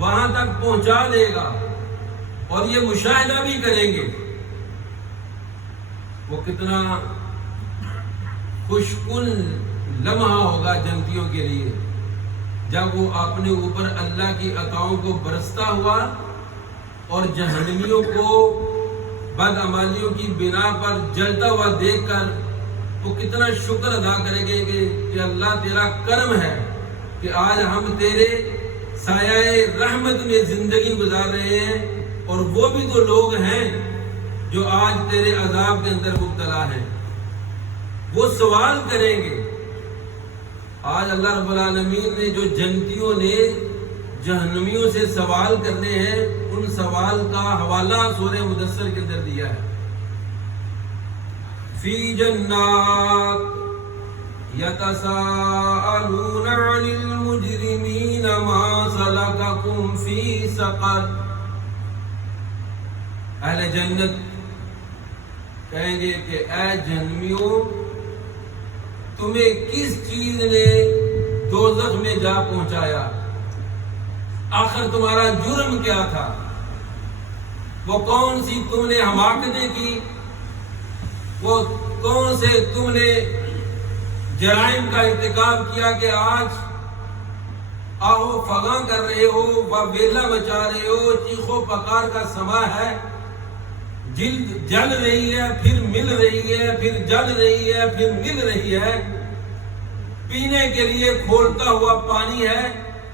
وہاں تک پہنچا دے گا، اور یہ مشاہدہ بھی کریں گے۔ وہ کتنا خوش کن لمحہ ہوگا جنتیوں کے لیے جب وہ اپنے اوپر اللہ کی عطاؤں کو برستا ہوا اور جہنمیوں کو بدعمالیوں کی بنا پر جلتا ہوا دیکھ کر وہ کتنا شکر ادا کریں گے کہ اللہ تیرا کرم ہے کہ آج ہم تیرے سایہ رحمت میں زندگی گزار رہے ہیں، اور وہ بھی تو لوگ ہیں جو آج تیرے عذاب کے اندر مبتلا ہیں۔ وہ سوال کریں گے۔ آج اللہ رب العالمین نے جو جنتیوں نے جہنمیوں سے سوال کرنے ہیں، ان سوال کا حوالہ سورہ مدثر کے اندر دیا ہے۔ فی جنات یتساءلون عن المجرمین ما سلککم فی سقر۔ اہل جنت کہیں گے کہ اے جہنمیوں، تمہیں کس چیز نے دوزخ میں جا پہنچایا؟ آخر تمہارا جرم کیا تھا؟ وہ کون سی تم نے حماقتیں کی؟ وہ کون سے تم نے جرائم کا ارتکاب کیا کہ آج آہو فغاں کر رہے ہو، ویلا مچا رہے ہو، چیخو پکار کا سما ہے، جلد جل رہی ہے، پھر مل رہی ہے، پھر جل رہی ہے، پھر مل رہی ہے، پینے کے لیے کھولتا ہوا پانی ہے۔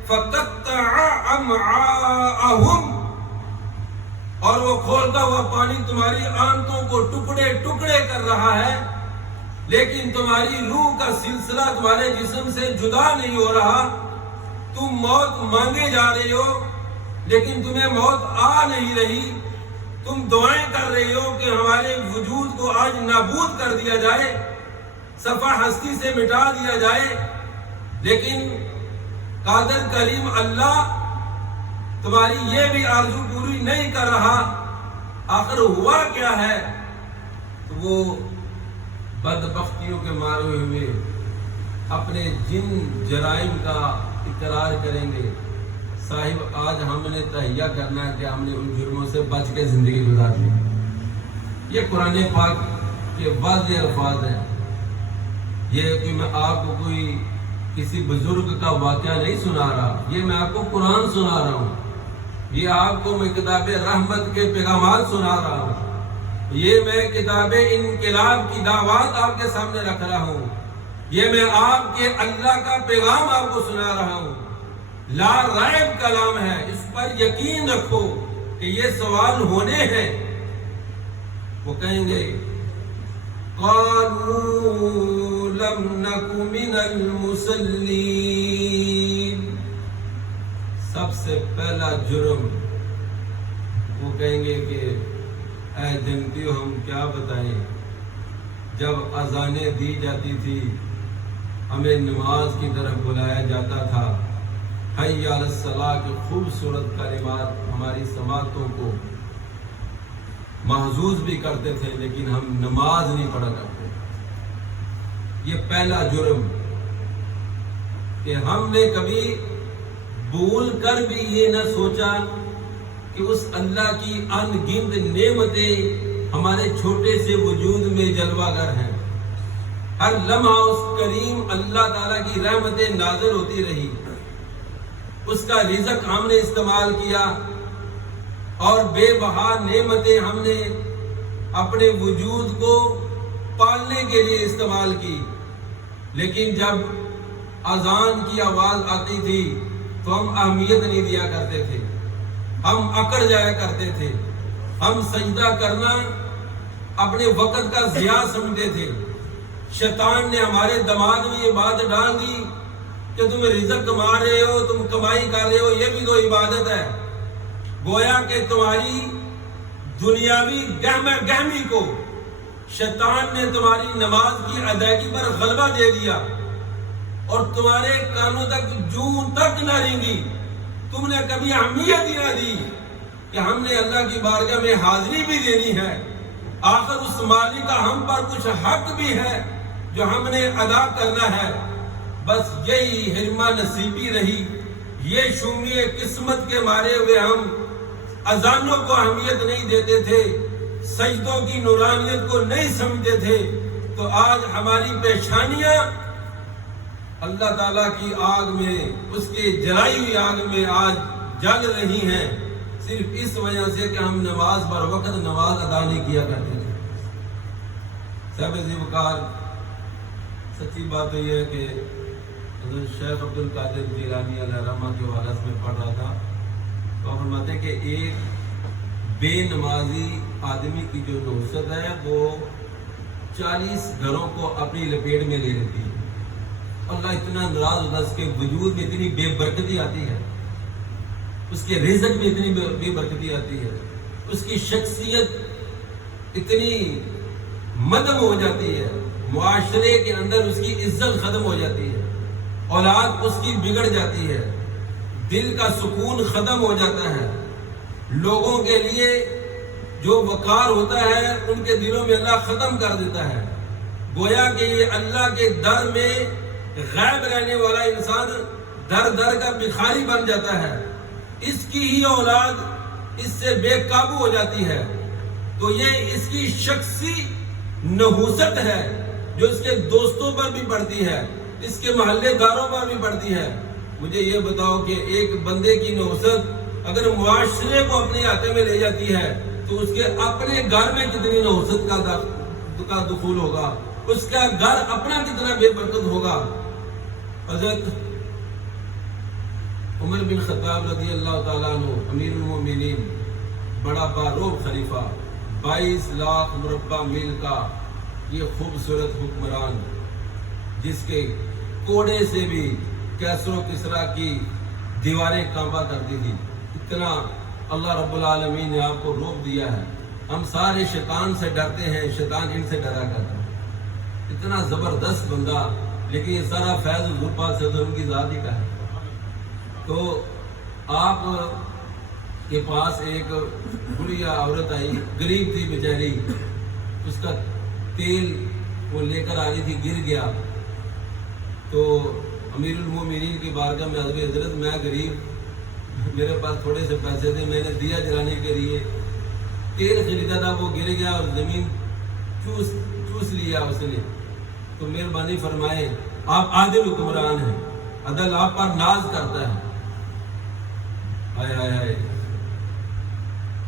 فَقَطَّعَ أَمْعَاءَهُمْ، اور وہ کھولتا ہوا پانی تمہاری آنتوں کو ٹکڑے ٹکڑے کر رہا ہے، لیکن تمہاری روح کا سلسلہ تمہارے جسم سے جدا نہیں ہو رہا۔ تم موت مانگے جا رہے ہو لیکن تمہیں موت آ نہیں رہی۔ تم دعائیں کر رہے ہو کہ ہمارے وجود کو آج نابود کر دیا جائے، صفحہ ہستی سے مٹا دیا جائے، لیکن قادر کریم اللہ تمہاری یہ بھی آرزو پوری نہیں کر رہا۔ آخر ہوا کیا ہے؟ تو وہ بدبختیوں کے مارے ہوئے اپنے جن جرائم کا اقرار کریں گے، صاحب آج ہم نے تہیہ کرنا ہے کہ ہم نے ان جرموں سے بچ کے زندگی گزار لی۔ یہ قرآن پاک کے واضح الفاظ ہیں۔ یہ کہ میں آپ کو کوئی کسی بزرگ کا واقعہ نہیں سنا رہا، یہ میں آپ کو قرآن سنا رہا ہوں، یہ آپ کو میں کتاب رحمت کے پیغامات سنا رہا ہوں، یہ میں کتاب انقلاب کی دعوات آپ کے سامنے رکھ رہا ہوں، یہ میں آپ کے اللہ کا پیغام آپ کو سنا رہا ہوں۔ لا ریب کلام ہے، اس پر یقین رکھو کہ یہ سوال ہونے ہیں۔ وہ کہیں گے قالوا لم نک من المصلین، سب سے پہلا جرم وہ کہیں گے کہ اے جنتیوں ہم کیا بتائیں، جب اذانیں دی جاتی تھی ہمیں نماز کی طرف بلایا جاتا تھا، حی علی الصلاۃ کی خوبصورت کلمات ہماری سماعتوں کو محظوظ بھی کرتے تھے، لیکن ہم نماز نہیں پڑھا کرتے۔ یہ پہلا جرم کہ ہم نے کبھی بھول کر بھی یہ نہ سوچا کہ اس اللہ کی ان گنت نعمتیں ہمارے چھوٹے سے وجود میں جلوہ گر ہیں۔ ہر لمحہ اس کریم اللہ تعالیٰ کی رحمتیں نازل ہوتی رہی، اس کا رزق ہم نے استعمال کیا، اور بے بہا نعمتیں ہم نے اپنے وجود کو پالنے کے لیے استعمال کی، لیکن جب اذان کی آواز آتی تھی تو ہم اہمیت نہیں دیا کرتے تھے، ہم اکڑ جایا کرتے تھے، ہم سجدہ کرنا اپنے وقت کا ضیاع سمجھتے تھے۔ شیطان نے ہمارے دماغ میں یہ بات ڈال دی کہ تم رزق کما رہے ہو، تم کمائی کر رہے ہو، یہ بھی تو عبادت ہے۔ گویا کہ تمہاری دنیاوی گہمی کو شیطان نے تمہاری نماز کی ادائیگی پر غلبہ دے دیا، اور تمہارے کانوں تک جون تک نہ رینگی۔ تم نے کبھی اہمیت ہی نہ دی کہ ہم نے اللہ کی بارگاہ میں حاضری بھی دینی ہے، آخر اس مالک کا ہم پر کچھ حق بھی ہے جو ہم نے ادا کرنا ہے۔ بس یہی حرمہ نصیبی رہی، یہ شومی قسمت کے مارے ہوئے ہم اذانوں کو اہمیت نہیں دیتے تھے، سجدوں کی نورانیت کو نہیں سمجھتے تھے، تو آج ہماری پیشانیاں اللہ تعالیٰ کی آگ میں، اس کے جلائی ہوئی آگ میں آج جل رہی ہیں، صرف اس وجہ سے کہ ہم نماز بر وقت نماز ادا نہیں کیا کرتے تھے۔ صاحب ذی وقار، سچی بات تو یہ ہے کہ حضرت شیخ عبد القادر جیلانی علیہ رحمہ کے والد میں پڑھ رہا تھا، تو فرماتے ہیں کہ ایک بے نمازی آدمی کی جو نحوست ہے وہ 40 گھروں کو اپنی لپیٹ میں لے لیتی ہے۔ اللہ اتنا ناراض ہوتا ہے، اس کے وجود میں اتنی بے برکتی آتی ہے، اس کے رزق میں اتنی بے برکتی آتی ہے، اس کی شخصیت اتنی مدم ہو جاتی ہے، معاشرے کے اندر اس کی عزت ختم ہو جاتی ہے، اولاد اس کی بگڑ جاتی ہے، دل کا سکون ختم ہو جاتا ہے، لوگوں کے لیے جو وقار ہوتا ہے ان کے دلوں میں اللہ ختم کر دیتا ہے۔ گویا کہ یہ اللہ کے در میں غائب رہنے والا انسان در در کا بھکاری بن جاتا ہے، اس کی ہی اولاد اس سے بے قابو ہو جاتی ہے، تو یہ اس کی شخصی نحوست ہے جو اس کے دوستوں پر بھی پڑتی ہے، اس کے محلے داروں پر بھی پڑتی ہے۔ مجھے یہ بتاؤ کہ ایک بندے کی نحوست اگر معاشرے کو اپنے ہاتھ میں لے جاتی ہے تو اس کے اپنے گھر میں کتنی نحوست کا دخول ہوگا، اس کا گھر اپنا کتنا بے برکت ہوگا۔ حضرت عمر بن خطاب رضی اللہ تعالیٰ عنہ امیر المومنین، بڑا باروب خلیفہ، 22 لاکھ مربع میل کا یہ خوبصورت حکمران، جس کے کوڑے سے بھی کیسر و کسرا کی دیواریں کانپا کرتی تھی، اتنا اللہ رب العالمین نے آپ کو روب دیا ہے۔ ہم سارے شیطان سے ڈرتے ہیں، شیطان ان سے ڈرا کرتا ہے، اتنا زبردست بندہ، لیکن یہ سارا فیض حضور پاک سے ان کی ذات ہی کا ہے۔ تو آپ کے پاس ایک بڑھیا عورت آئی، غریب تھی بیچاری، اس کا تیل وہ لے کر آ رہی تھی، گر گیا، تو امیر المومنین کی بارگاہ میں حضرت میں غریب، میرے پاس تھوڑے سے پیسے تھے، میں نے دیا جلانے کے لیے تیل خریدا تھا، وہ گر گیا اور زمین چوس لیا اس نے، تو مہربانی فرمائے، آپ عادل حکمران ہیں، عدل آپ پر ناز کرتا ہے۔ ہائے ہائے ہائے،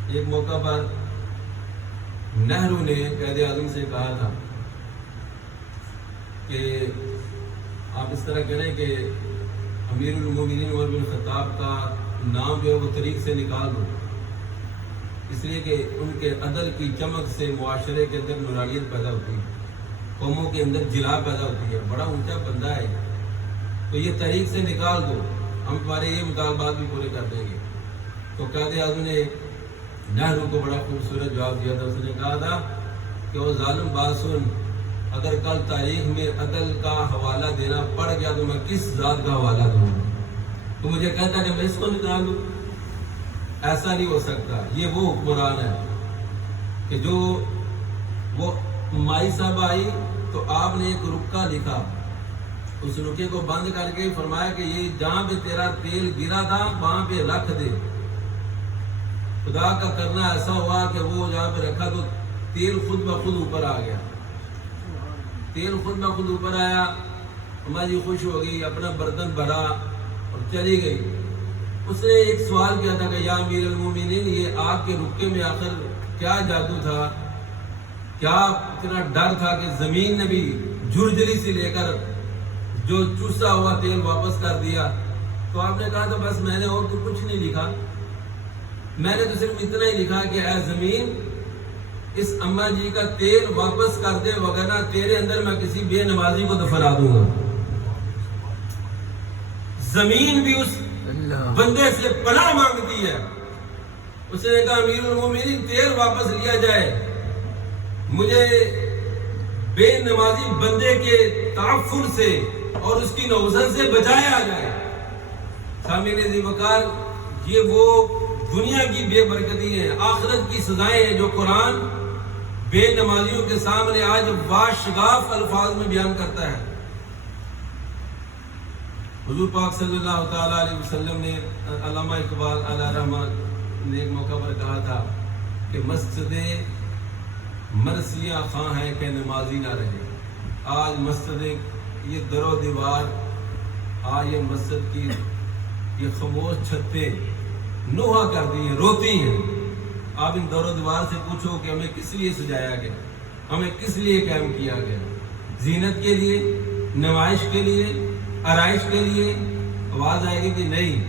ایک موقع پر نہرو نے قائد اعظم سے کہا تھا کہ آپ اس طرح کریں کہ امیر المومنین عمر بن خطاب کا نام جو ہے وہ طریق سے نکال دو، اس لیے کہ ان کے عدل کی چمک سے معاشرے کے اندر نورانیت پیدا ہوتی ہے، قوموں کے اندر جلا پیدا ہوتی ہے، بڑا اونچا بندہ ہے، تو یہ طریق سے نکال دو، ہم تمہارے یہ مطالبات بھی پورے کر دیں گے۔ تو قائد اعظم نے نہرو کو بڑا خوبصورت جواب دیا تھا، اس نے کہا تھا کہ وہ ظالم بات سن، اگر کل تاریخ میں عدل کا حوالہ دینا پڑ گیا تو میں کس ذات کا حوالہ دوں؟ تو مجھے کہتا کہ میں اس کو نکال دوں، ایسا نہیں ہو سکتا۔ یہ وہ حکمران ہے کہ جو وہ مائی صاحب آئی تو آپ نے ایک رکا لکھا، اس رکے کو بند کر کے فرمایا کہ یہ جہاں پہ تیرا تیل گرا تھا وہاں پہ رکھ دے۔ خدا کا کرنا ایسا ہوا کہ وہ جہاں پہ رکھا تو تیل خود بخود اوپر آ گیا، تیل خود بخود اوپر آیا، اماں جی خوش ہو گئی، اپنا برتن بھرا اور چلی گئی۔ اس نے ایک سوال کیا تھا کہ یا امیر المومنین، یہ آگ کے رکے میں آخر کیا جادو تھا، کیا اتنا ڈر تھا کہ زمین نے بھی جھرجھری سے لے کر جو چوسا ہوا تیل واپس کر دیا؟ تو آپ نے کہا تھا بس میں نے اور تو کچھ نہیں لکھا، میں نے تو صرف اتنا ہی لکھا کہ اے زمین، اس اماں جی کا تیل واپس کر دے، وگرنہ تیرے اندر میں کسی بے نمازی کو دفنا دوں گا۔ زمین بھی اس بندے سے پناہ مانگتی ہے۔ اس نے کہا امیر المومنین تیل واپس لیا جائے، مجھے بے نمازی بندے کے تعفن سے اور اس کی نوزن سے بچایا جائے۔ سامعین ذی وقار، یہ وہ دنیا کی بے برکتی ہیں، آخرت کی سزائیں ہیں جو قرآن بے نمازیوں کے سامنے آج واشگاف الفاظ میں بیان کرتا ہے۔ حضور پاک صلی اللہ تعالیٰ علیہ وسلم نے، علامہ اقبال علیہ رحمۃ نے ایک موقع پر کہا تھا کہ مسجد مرثیہ خواں ہے کہ نمازی نہ رہے۔ آج مسجد یہ در و دیوار، آج یہ مسجد کی یہ خاموش چھتیں نوحہ کر دی ہیں، روتی ہیں۔ آپ ان در و دیوار سے پوچھو کہ ہمیں کس لیے سجایا گیا، ہمیں کس لیے قائم کیا گیا؟ زینت کے لیے، نمائش کے لیے، آرائش کے لیے؟ آواز آئے گی کہ نہیں۔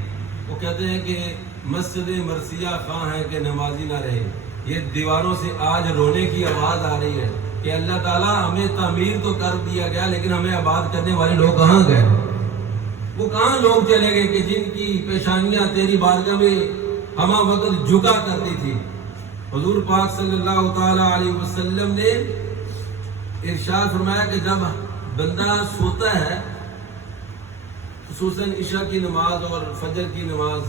وہ کہتے ہیں کہ مسجد مرثیہ خواں ہے کہ نمازی نہ رہے۔ یہ دیواروں سے آج رونے کی آواز آ رہی ہے کہ اللہ تعالیٰ ہمیں تعمیر تو کر دیا گیا، لیکن ہمیں آباد کرنے والے لوگ کہاں گئے؟ وہ کہاں لوگ چلے گئے کہ جن کی پیشانیاں تیری بارگاہ میں ہمہ وقت جھکا کرتی تھی؟ حضور پاک صلی اللہ تعالیٰ علیہ وسلم نے ارشاد فرمایا کہ جب بندہ سوتا ہے، خصوصاً عشاء کی نماز اور فجر کی نماز،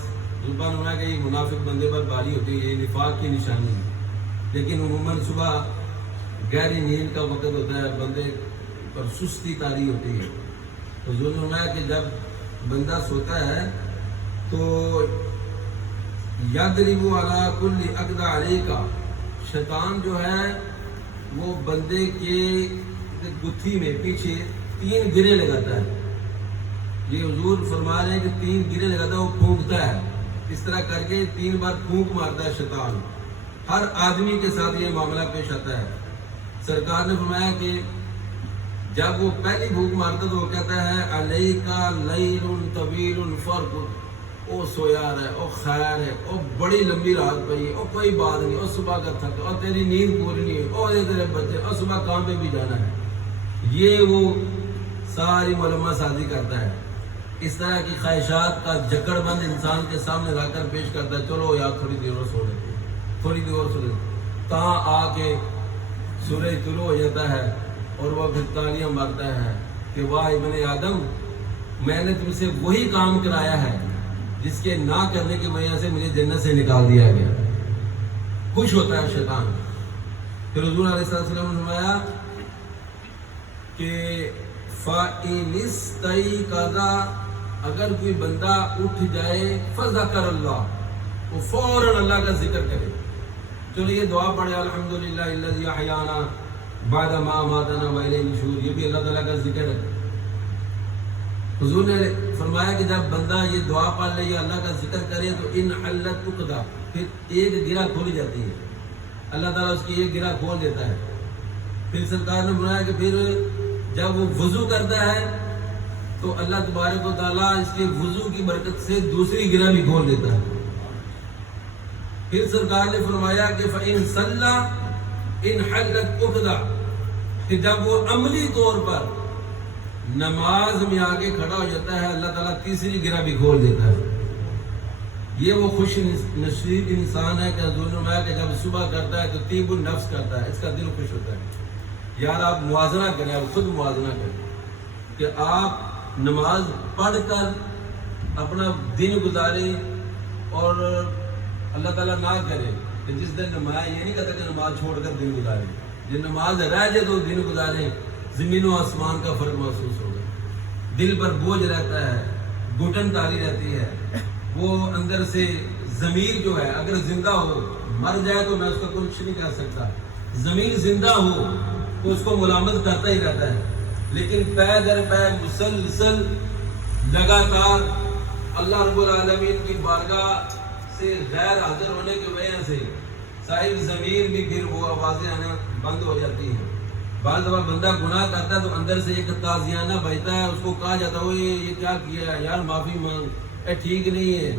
زبان فرمایا کہ یہ منافق بندے پر باری ہوتی ہے، یہ نفاق کی نشانی ہے۔ لیکن عموماً صبح گہری نیند کا وقت ہوتا ہے، بندے پر سستی طاری ہوتی ہے۔ حضور نے فرمایا کہ جب بندہ سوتا ہے تو یضرب علی کل عقد علیک، شیطان جو ہے وہ بندے کے گتھی میں پیچھے 3 گرے لگاتا ہے۔ یہ حضور فرما رہے ہیں کہ 3 گرے لگاتا ہے، وہ پھونکتا ہے، اس طرح کر کے 3 بار پھونک مارتا ہے شیطان۔ ہر آدمی کے ساتھ یہ معاملہ پیش آتا ہے۔ سرکار نے فرمایا کہ جب وہ پہلی پھونک مارتا تو وہ کہتا ہے علیکا لیل طویل فرقد، او سویا رہے، او خیر ہے، او بڑی لمبی رات پئی ہے، او کوئی بات نہیں، او صبح کا تھک، او تیری نیند پوری نہیں ہے، او یہ تیرے بچے، او صبح کام پہ بھی جانا ہے۔ یہ وہ ساری ملمہ سازی کرتا ہے، اس طرح کی خواہشات کا جکڑ بند انسان کے سامنے لا کر پیش کرتا ہے، چلو یار تھوڑی دیر اور سو لیتے ہیں، تھوڑی دیر اور سو لیتے ہیں، کہاں آ کے سورج طلوع ہو جاتا ہے اور وہ پھر تالیاں مارتا ہے کہ واہ ابن آدم، میں نے تم سے وہی کام کرایا ہے جس کے نہ کرنے کی وجہ سے مجھے جنت سے نکال دیا گیا۔ خوش ہوتا ہے شیطان۔ پھر حضور علیہ السلام نے فرمایا کہ فَإِنِ اسْتَيْقَظَ، اگر کوئی بندہ اٹھ جائے فَذَكَرَ اللَّهُ، وہ فوراً اللہ کا ذکر کرے۔ چلو یہ دعا پڑھے الحمدللہ الذی احیانا بعد ما اماتنا والیہ النشور، یہ بھی اللہ تعالیٰ کا ذکر ہے۔ حضور نے فرمایا کہ جب بندہ یہ دعا پڑھ لے یا اللہ کا ذکر کرے تو ان حلت عقدہ، پھر ایک گرہ کھول جاتی ہے، اللہ تعالیٰ اس کی ایک گرہ کھول دیتا ہے۔ پھر سرکار نے فرمایا کہ پھر جب وہ وضو کرتا ہے تو اللہ تبارک و تعالیٰ اس کے وضو کی برکت سے دوسری گرہ بھی کھول دیتا ہے۔ پھر سرکار نے فرمایا کہ فَإِن صَلَّى إِنْ حَلَّتْ عُقْدَةٌ، کہ جب وہ عملی طور پر نماز میں آگے کھڑا ہو جاتا ہے اللہ تعالیٰ تیسری گرہ بھی کھول دیتا ہے۔ یہ وہ خوش نصیب انسان ہے کہ حضور نے فرمایا کہ جب صبح کرتا ہے تو طیب النفس کرتا ہے، اس کا دل خوش ہوتا ہے۔ یار آپ موازنہ کریں، آپ خود موازنہ کریں کہ آپ نماز پڑھ کر اپنا دن گزاریں اور اللہ تعالیٰ نہ کرے کہ جس دن نماز، یہ نہیں کہتا کہ نماز چھوڑ کر دن گزاریں، جب نماز رہ جائے تو دن گزاریں، زمین و آسمان کا فرق محسوس ہوگا، دل پر بوجھ رہتا ہے، گھٹن تاری رہتی ہے، وہ اندر سے ضمیر جو ہے اگر زندہ ہو، مر جائے تو میں اس کا کچھ نہیں کہہ سکتا، ضمیر زندہ ہو تو اس کو ملامت کرتا ہی رہتا ہے، لیکن پے در پے مسلسل لگاتار اللہ رب العالمین کی بارگاہ سے غیر حاضر ہونے کی وجہ سے صاحب ضمیر بھی پھر وہ آوازیں آنا بند ہو جاتی ہیں۔ بعض دفعہ بندہ گناہ کرتا ہے تو اندر سے ایک تازیانہ بجتا ہے، اس کو کہا جاتا ہے یہ کیا کیا ہے یار، معافی مانگ، اے ٹھیک نہیں ہے،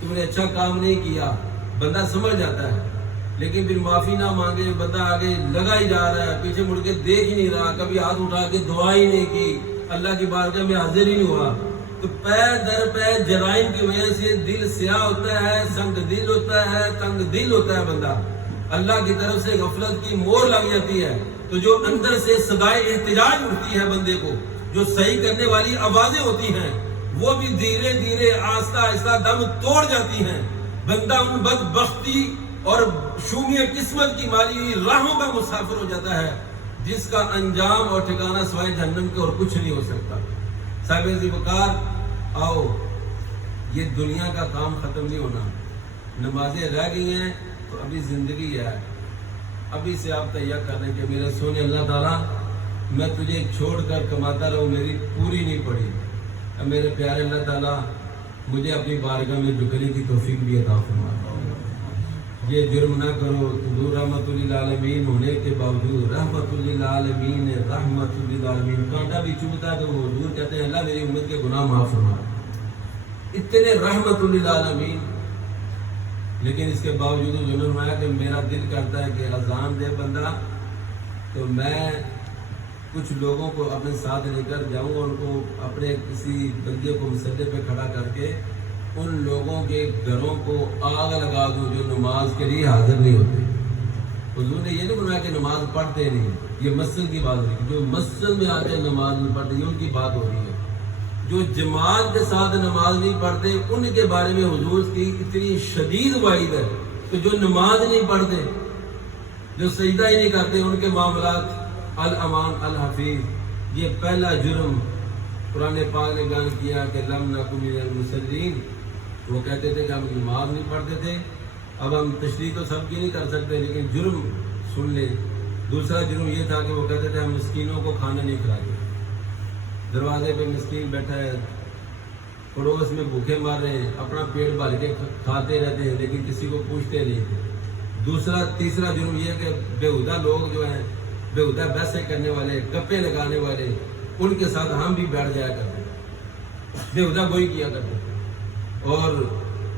تم نے اچھا کام نہیں کیا، بندہ سمجھ جاتا ہے، لیکن پھر معافی نہ مانگے بندہ آگے لگا ہی جا رہا ہے، پیچھے مڑ کے دیکھ ہی نہیں رہا، کبھی ہاتھ اٹھا کے دعا ہی نہیں کی، اللہ کی بارگاہ میں حاضر ہی نہیں ہوا، تو پے در پے جرائم کی وجہ سے دل سیاہ ہوتا ہے، سنگ دل ہوتا ہے، تنگ دل ہوتا ہے بندہ، اللہ کی طرف سے غفلت کی مور لگ جاتی ہے، تو جو اندر سے صدائے احتجاج اٹھتی ہے بندے کو، جو صحیح کرنے والی آوازیں ہوتی ہیں وہ بھی دھیرے دھیرے آہستہ آہستہ دم توڑ جاتی ہیں، بندہ ان بدبختی اور شومی قسمت کی ماری ہوئی راہوں کا مسافر ہو جاتا ہے جس کا انجام اور ٹھکانہ سوائے جہنم کے اور کچھ نہیں ہو سکتا۔ صاحب ذی وقار آؤ یہ دنیا کا کام ختم نہیں ہونا، نمازیں رہ گئی ہیں تو ابھی زندگی ہے، ابھی سے آپ تیار کر لیں کہ میرے سونے اللہ تعالیٰ میں تجھے چھوڑ کر کماتا رہوں، میری پوری نہیں پڑی، اب میرے پیارے اللہ تعالیٰ مجھے اپنی بارگاہ میں جھکنے کی توفیق بھی عطا فرما۔ یہ جرم نہ کرو، حضور رحمت للعالمین ہونے کے باوجود رحمت للعالمین رحمت للعالمین کانٹا بھی چبھتا تو حضور کہتے ہیں اللہ میری امت کے گناہ معاف فرما، اتنے رحمت للعالمین، لیکن اس کے باوجود انہوں نے فرمایا کہ میرا دل کرتا ہے کہ اذان دے بندہ تو میں کچھ لوگوں کو اپنے ساتھ لے کر جاؤں اور ان کو اپنے کسی بندے کو مسلح پہ کھڑا کر کے ان لوگوں کے گھروں کو آگ لگا دوں جو نماز کے لیے حاضر نہیں ہوتے۔ حضور نے یہ نہیں بنایا کہ نماز پڑھتے نہیں، یہ مسجد کی بات ہو رہی ہے، جو مسجد میں آ کے نماز نہیں پڑھتے یہ ان کی بات ہو رہی ہے، جو جماعت کے ساتھ نماز نہیں پڑھتے ان کے بارے میں حضور کی اتنی شدید وعید ہے کہ جو نماز نہیں پڑھتے، جو سجدہ ہی نہیں کرتے، ان کے معاملات الامان الحفیظ۔ یہ پہلا جرم قرآن پاک نے بیان کیا کہ لم نکن من المصلین، وہ کہتے تھے کہ ہم نماز نہیں پڑھتے تھے، اب ہم تشریح تو سب کی نہیں کر سکتے لیکن جرم سن لیں۔ دوسرا جرم یہ تھا کہ وہ کہتے تھے ہم مسکینوں کو کھانا نہیں کھلاتے، دروازے پہ مسکین بیٹھا ہے، پڑوس میں بھوکے مار رہے ہیں، اپنا پیٹ بھر کے کھاتے رہتے ہیں لیکن کسی کو پوچھتے نہیں۔ تیسرا جرم یہ کہ بےہودہ لوگ جو ہیں، بےہودہ بحثیں کرنے والے، گپے لگانے والے، ان کے ساتھ ہم بھی بیٹھ جایا کرتے، بےہودہ گوئی کیا کرتے۔ اور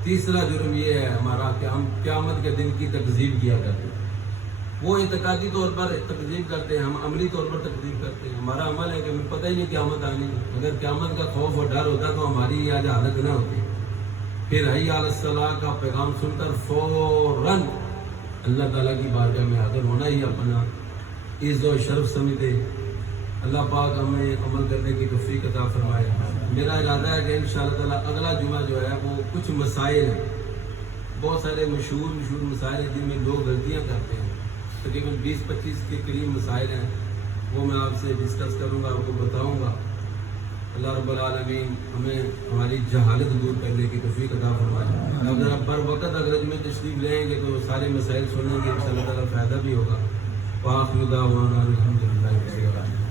تیسرا جرم یہ ہے ہمارا کہ ہم قیامت کے دن کی تکذیب کیا کرتے ہیں، وہ اعتقادی طور پر تکذیب کرتے ہیں، ہم عملی طور پر تکذیب کرتے ہیں۔ ہمارا عمل ہے کہ ہمیں پتہ ہی نہیں قیامت آنی ہے، اگر قیامت کا خوف اور ڈر ہوتا تو ہماری یہ آج حالت نہ ہوتی۔ پھر حی علی الصلاۃ کا پیغام سن کر فوراً اللہ تعالیٰ کی بارگاہ میں حاضر ہونا ہی اپنا عزت و شرف سمجھتے۔ اللہ پاک ہمیں عمل کرنے کی توفیق عطا فرمائے۔ میرا ارادہ ہے کہ انشاءاللہ تعالیٰ اگلا جمعہ جو ہے وہ کچھ مسائل ہیں، بہت سارے مشہور مسائل ہیں جن میں لوگ غلطیاں کرتے ہیں، تقریباً 20-25 کے قریب مسائل ہیں، وہ میں آپ سے ڈسکس کروں گا، آپ کو بتاؤں گا۔ اللہ رب العالمین ہمیں ہماری جہالت دور کرنے کی توفیق عطا فرمائے۔ اگر آپ بر وقت اگر میں تشریف لیں گے تو سارے مسائل سنیں گے، انشاءاللہ تعالیٰ فائدہ بھی ہوگا۔ وآخر دعوانا الحمدللہ رب العالمین۔